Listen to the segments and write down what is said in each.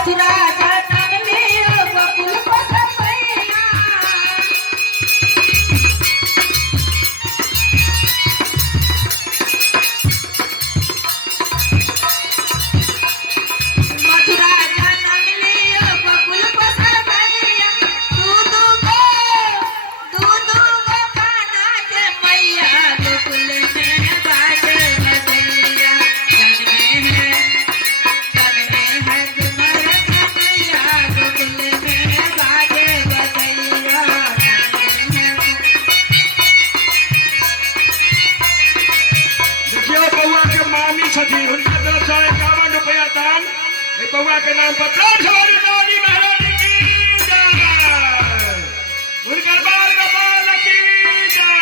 मथुरा जनम लियो गोकुल पसमैया मथुरा जनम लियो गोकुल पसमैया दूधू गो कान्हा के मैया गोकुल में बाजे बजैया जन्मे है तुम्हारे कन्हैया गोकुल में बाजे बजैया देखियो बउआ के मामी छथिन हुनका तरफ से 51 रुपया दान ए बउआ के नाम पर प्राण सवारी रानी महारानी की जय हुनकर बाल गोपाल की जय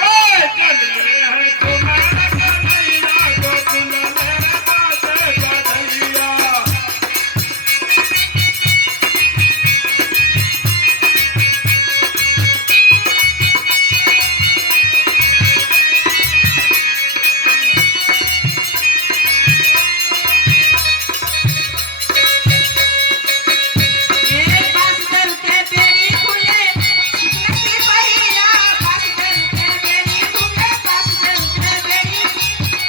हे जन्मे है तुम्हारे कन्हैया गोकुल में बाजे बजैया बासुदेव के बेरी खुले सिकना से पहिया बासुदेव के बेरी खुले बासुदेव के बेरी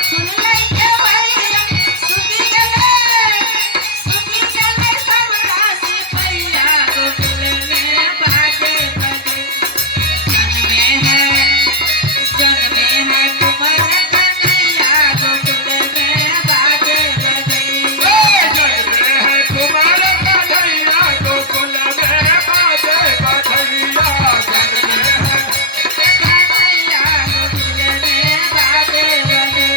खुले के पहिया सुती गले सब राशि पहिया गोकुल में बाजे बजे जन्मे है तुम्हारे कन्हैया गोकुल में बाजे बजैया जन्मे है तुम्हारे कन्हैया गोकुल में बाजे बजैया जन्मे है कन्हैया गोकुल में बाजे बजैया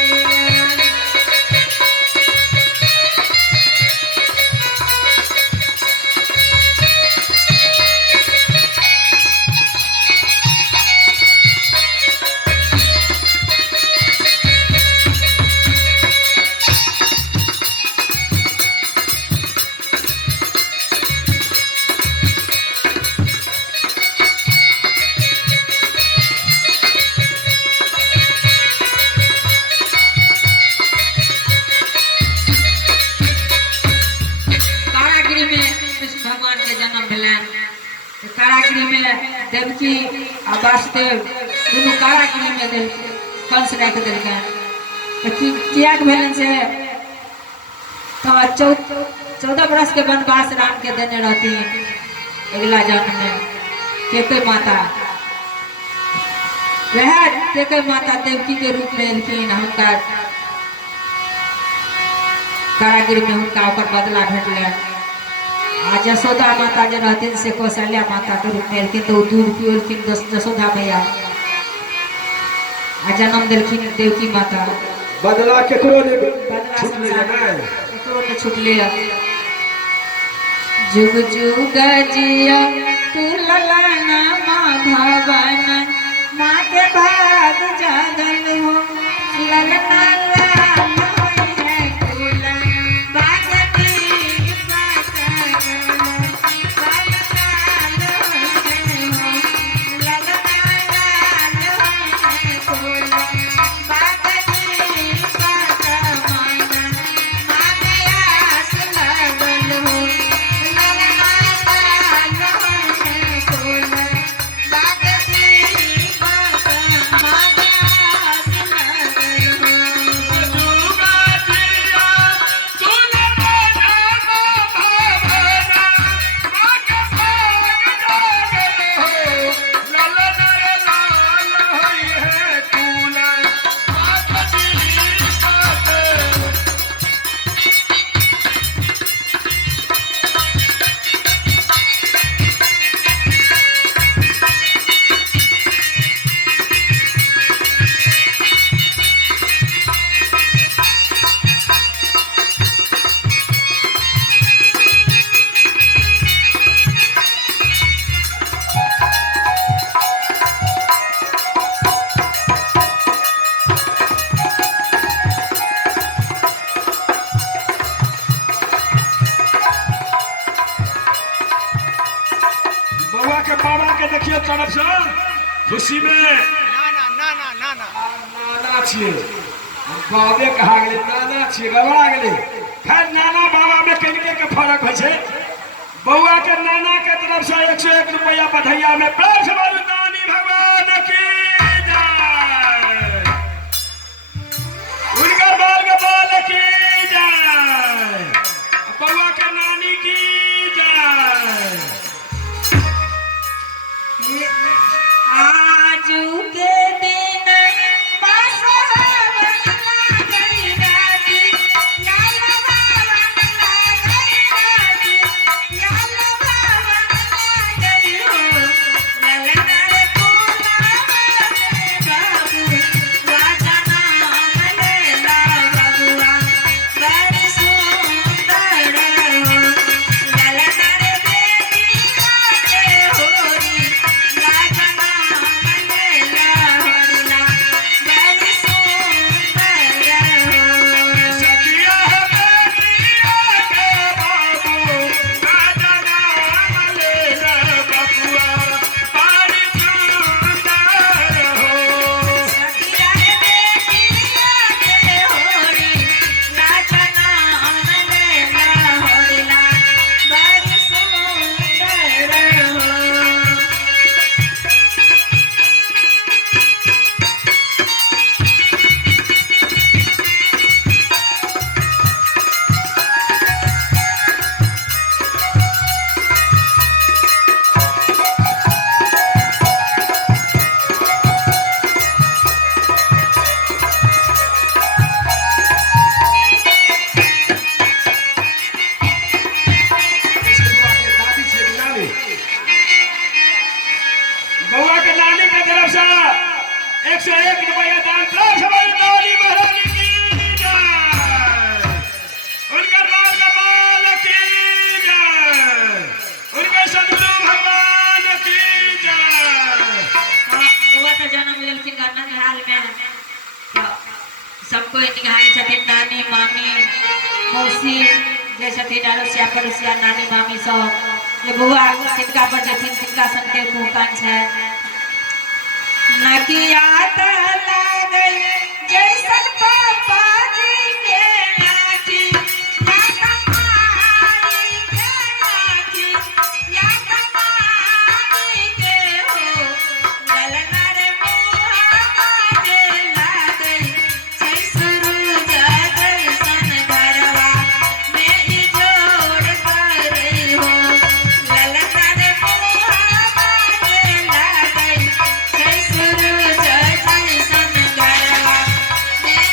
कारागृह में कृष्ण भगवान के जन्म भेलैन कारागृह में देवकी आ वासुदेव दुनू कारागृह में कंस राखि देलकैन किया भेलन से तो 14 बरस के वनवास राम के देने रहती अगला जन्म में केकई माता वह केकई माता देवकी के रूप में एलखिन हुनका कारागृह में हुनका ओकर बदला भेटलैन आ जसोदा माता जे रहथिन से कौशल्या माता के रूप में एलखिन तो दूध पियोलखिन जसोदा मैया आ जन्म देलखिन देवकी माता बदला केकरो ने बदला छूटले संसार नहीं केकरो ने छूटले जुग जुग जिया तू ललना माँ भवन माँ के भाग जागल हो ललना लाल होई है फूल बागती बागल ललना लाल होई है हो ललना लाल होई है फूल बागती बागल माना माने आस लगल हो ललना लाल होई है फूल बागती बागल माने आस लगल हो जुगा जिया तूने बना भावना माँ के भाग जागल हो ललन लाल होई है तूने बागती बागल बउआ के बाबा के देखियो तरफ से खुशी में नाना छिए बाबे कहा गेले नाना छिए गवा गेले फिर नाना बाबा फर्क होइ छै। बउआ के नाना के तरफ से 101 रुपया बधैया में प्रेम से बोलू नानी भगवान की जय। उनकर बाल गोपाल की जय। बउआ के नानी की जय। आजू के दिन बसवन गई राती, लाल बावन गई राती, लाल बावन गई हो, ललना रे फूलावा रे बाबू, राजा नाम लेला बबुआ, बड़ी सुंदर हो, ललना रे बेटिया के होरी, राजा नाम लेला होरिला, बड़ी सुंदर हो। सखिया बेटिया के बाबू राजा नाम लेला बबुआ बड़ी सुंदर हो। सखिया रे बेटिया के होरी, राजा नाम लेला होरिला, बड़ी सुंदर हो। बउआ के नानी के तरफ से 101 रुपया दान प्रेम से बोलू नानी महारानी की जय। उनकर बाल गोपाल की जय। उनके सदगुरु भगवान की जय। बुआ तो जन्म लेलखिन गन्ना के हाल में, तो सबको निहारी छथिन नानी मामी मौसी जे छथिन अड़ोसिया पड़ोसिया नानी मामी सब। जे बुआ तिनका पर जेथिन तिनका संगे मुहकान छै। नकिया त लागल जैसन पापा जी के नाची, या कमाई के नाची, या कमाई के हो, ललना रे मुहावा जे लागल छै सुरुज जैसन घरवा में इजोड़ पड़ै हो, ललना रे मुहावा जे लागल छै सुरुज जैसन घरवा में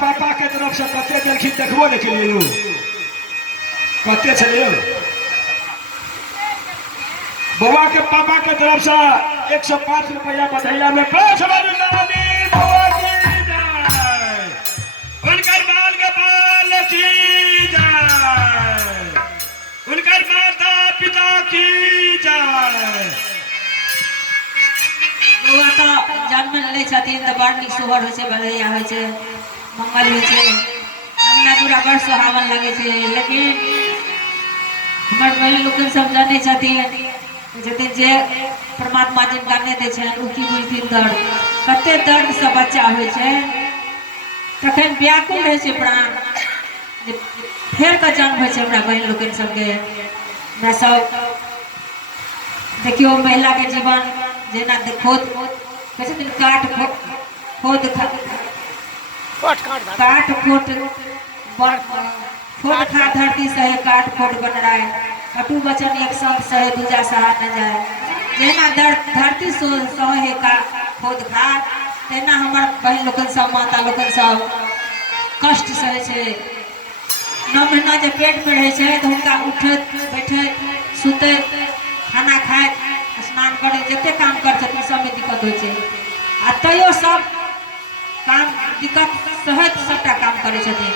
पापा के तरफ से कते देलखिन देखबो नहीं केलिए कते छले बउआ के पापा के तरफ से 105 रुपया बधैया में पाँच बारी नानी बउआ की जय उनकर बाल के बाल की जय उनकर माता पिता की जय बउआ तो जन्म ले छथिन तो बड़ नीक सोहर होइ छै बधैया होइ छै मंगल होइ छै अंगना दूरा बड़ सुहावन लगे छै लेकिन हमर बहन लोग सब जाने छथिन जे परमात्मा जिनका नहीं दै छनि ओ की बुझथिन दर्द कते दर्द से बच्चा होइ छै तखन व्याकुल रहै छै प्राण जे फेर के जन्म होइ छै हमरा बहन लोग सबके हमरा सब देखियो महिला के जीवन जेना खोद कहै छथिन काट खोद काट खोट खोद खा धरती सहे काट खोट बन रहा है कटु वचन एक संग सहे दूजा सहा न जाए जेना धरती सहे का खोद खा तेना हमर बहन लोग सब माता लोग सब कष्ट सहे छे 9 महीना जे पेट में रहे छे तो हुनका उठत बैठत सुतत खाना खाइत स्नान करे जते काम कर छथिन सब में दिक्कत होइ छे आ तैयो सब काम दिक्कत सहत सबटा काम करे छथिन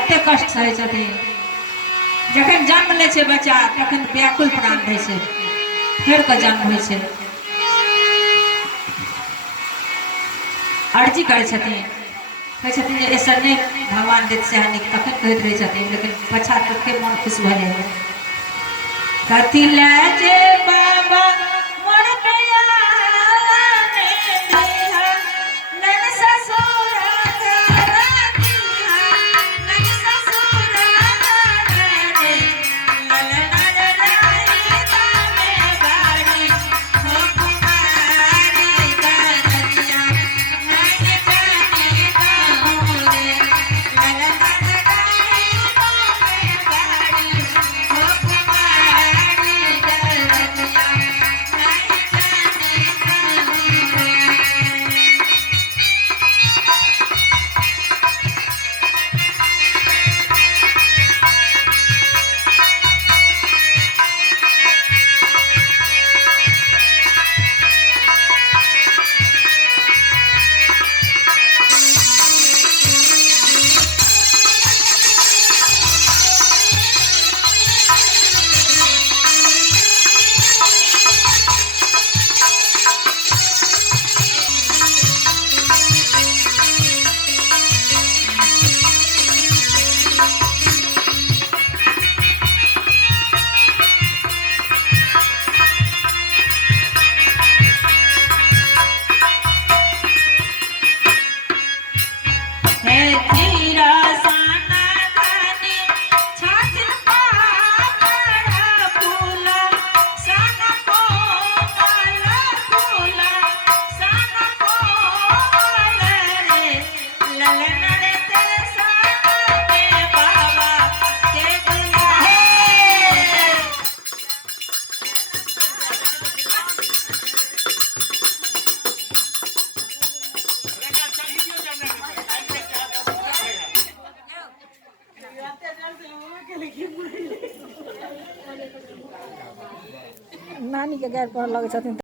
अते कष्ट सहे छथिन जखन जन्म ले छे बच्चा तखन व्याकुल प्राण रहै छै फेर के जन्म होइ छै अर्जी करै छथिन कहै छथिन जे ऐसा नहीं भगवान देत से हानि तखन कहैत रहै छथिन लेकिन पछा तक मन खुश भऽ जाए कथी ले जे बाबा मोर पैया ने दिया लन ससुर नानी के गैर पढ़ लगे छथिन।